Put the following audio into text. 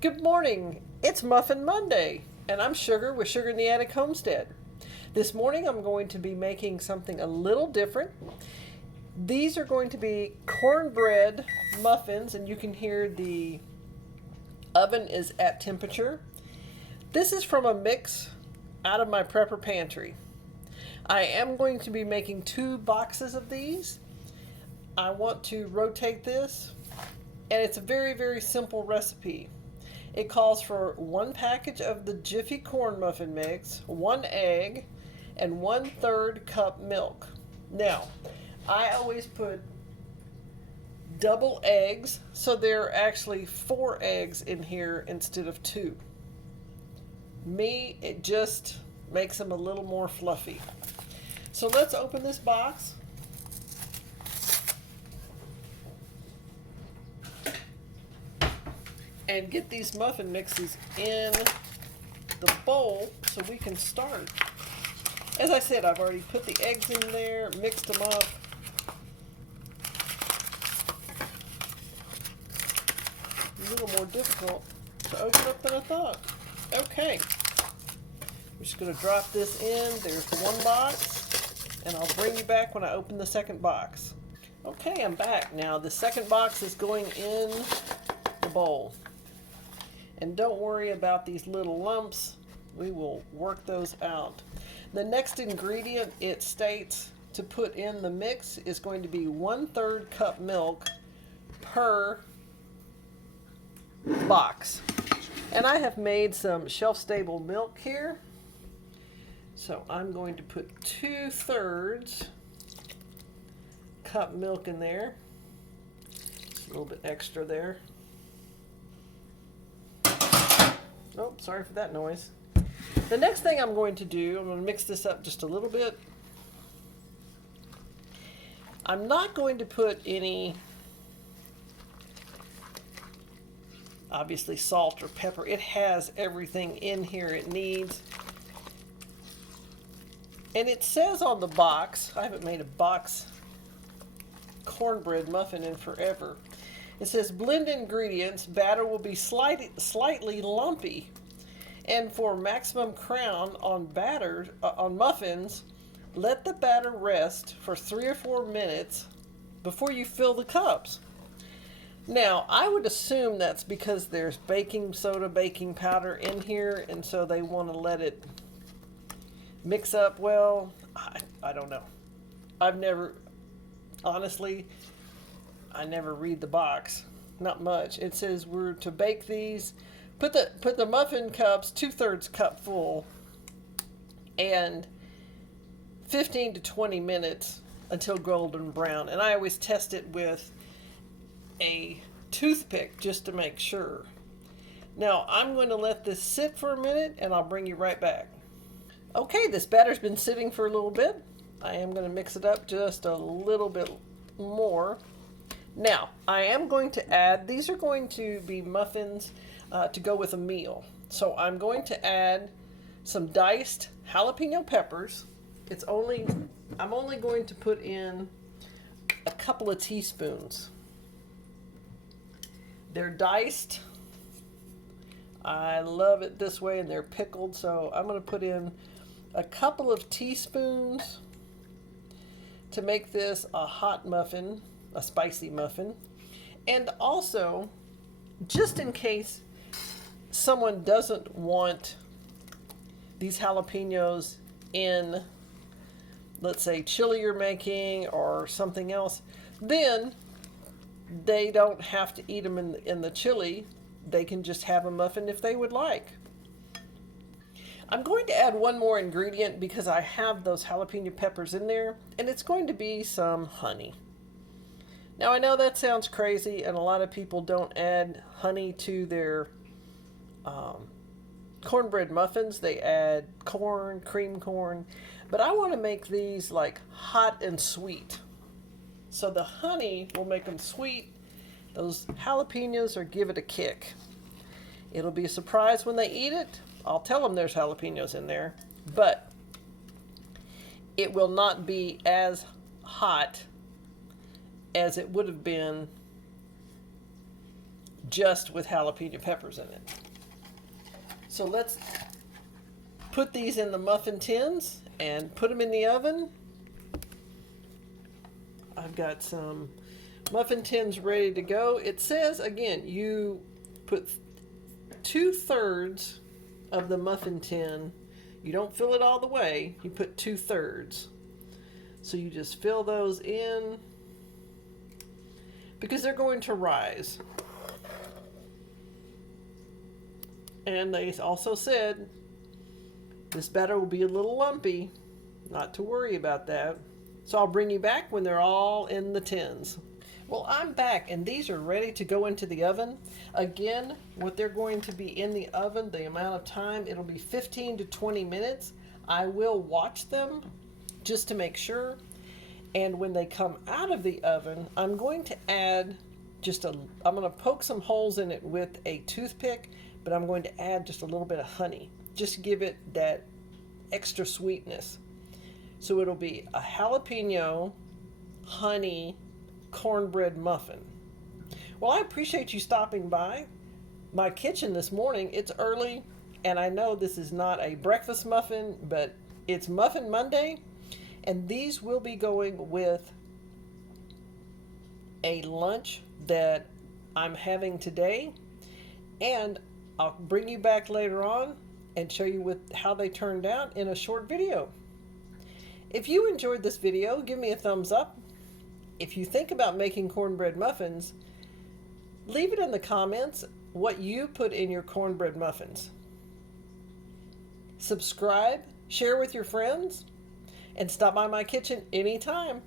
Good morning. It's Muffin Monday, and I'm Sugar with Sugar in the Attic Homestead. This morning I'm going to be making something a little different. These are going to be cornbread muffins, and you can hear the oven is at temperature. This is from a mix out of my prepper pantry. I am going to be making 2 boxes of these. I want to rotate this, and it's a very, very simple recipe. It calls for 1 package of the Jiffy corn muffin mix, 1 egg, and 1/3 cup milk. Now, I always put double eggs, so there are actually 4 eggs in here instead of 2. It just makes them a little more fluffy. So let's open this box. And get these muffin mixes in the bowl so we can start. As I said, I've already put the eggs in there, mixed them up. A little more difficult to open up than I thought. Okay, we're just going to drop this in. There's 1 box, and I'll bring you back when I open the 2nd box. Okay, I'm back. Now the 2nd box is going in the bowl. And don't worry about these little lumps. We will work those out. The next ingredient it states to put in the mix is going to be 1/3 cup milk per box. And I have made some shelf-stable milk here. So I'm going to put 2/3 cup milk in there. Just a little bit extra there. Oh, sorry for that noise. The next thing I'm going to do, I'm going to mix this up just a little bit. I'm not going to put any, obviously, salt or pepper. It has everything in here it needs. And it says on the box, I haven't made a box cornbread muffin in forever. It says blend ingredients, batter will be slightly lumpy. And for maximum crown on muffins, let the batter rest for 3 or 4 minutes before you fill the cups. Now, I would assume that's because there's baking soda, baking powder in here, and so they want to let it mix up well. I don't know. Honestly, I never read the box, not much. It says we're to bake these, put the muffin cups 2/3 cup full, and 15 to 20 minutes until golden brown. And I always test it with a toothpick just to make sure. Now I'm going to let this sit for a minute, and I'll bring you right back. Okay, this batter's been sitting for a little bit. I am going to mix it up just a little bit more. Now, I am going to add, these are going to be muffins to go with a meal. So I'm going to add some diced jalapeno peppers. I'm only going to put in a couple of teaspoons. They're diced. I love it this way, and they're pickled, so I'm going to put in a couple of teaspoons to make this a hot muffin, a spicy muffin. And also, just in case someone doesn't want these jalapenos in, let's say, chili you're making or something else, then they don't have to eat them in the chili. They can just have a muffin if they would like. I'm going to add 1 more ingredient because I have those jalapeno peppers in there, and it's going to be some honey. Now, I know that sounds crazy, and a lot of people don't add honey to their cornbread muffins. They add corn, cream corn, but I want to make these like hot and sweet. So the honey will make them sweet. Those jalapenos or give it a kick. It'll be a surprise when they eat it. I'll tell them there's jalapenos in there, but it will not be as hot as it would have been just with jalapeno peppers in it. So let's put these in the muffin tins and put them in the oven. I've got some muffin tins ready to go. It says, again, you put 2/3 of the muffin tin. You don't fill it all the way. You put 2/3. So you just fill those in because they're going to rise. And they also said this batter will be a little lumpy. Not to worry about that. So I'll bring you back when they're all in the tins. Well, I'm back and these are ready to go into the oven. Again, what they're going to be in the oven, the amount of time, it'll be 15 to 20 minutes. I will watch them just to make sure. And when they come out of the oven, I'm going to add I'm going to poke some holes in it with a toothpick, but I'm going to add just a little bit of honey. Just to give it that extra sweetness. So it'll be a jalapeno, honey, cornbread muffin. Well, I appreciate you stopping by my kitchen this morning. It's early, and I know this is not a breakfast muffin, but it's Muffin Monday, and these will be going with a lunch that I'm having today, and I'll bring you back later on and show you how they turned out in a short video. If you enjoyed this video, give me a thumbs up. If you think about making cornbread muffins, leave it in the comments what you put in your cornbread muffins. Subscribe, share with your friends, and stop by my kitchen anytime.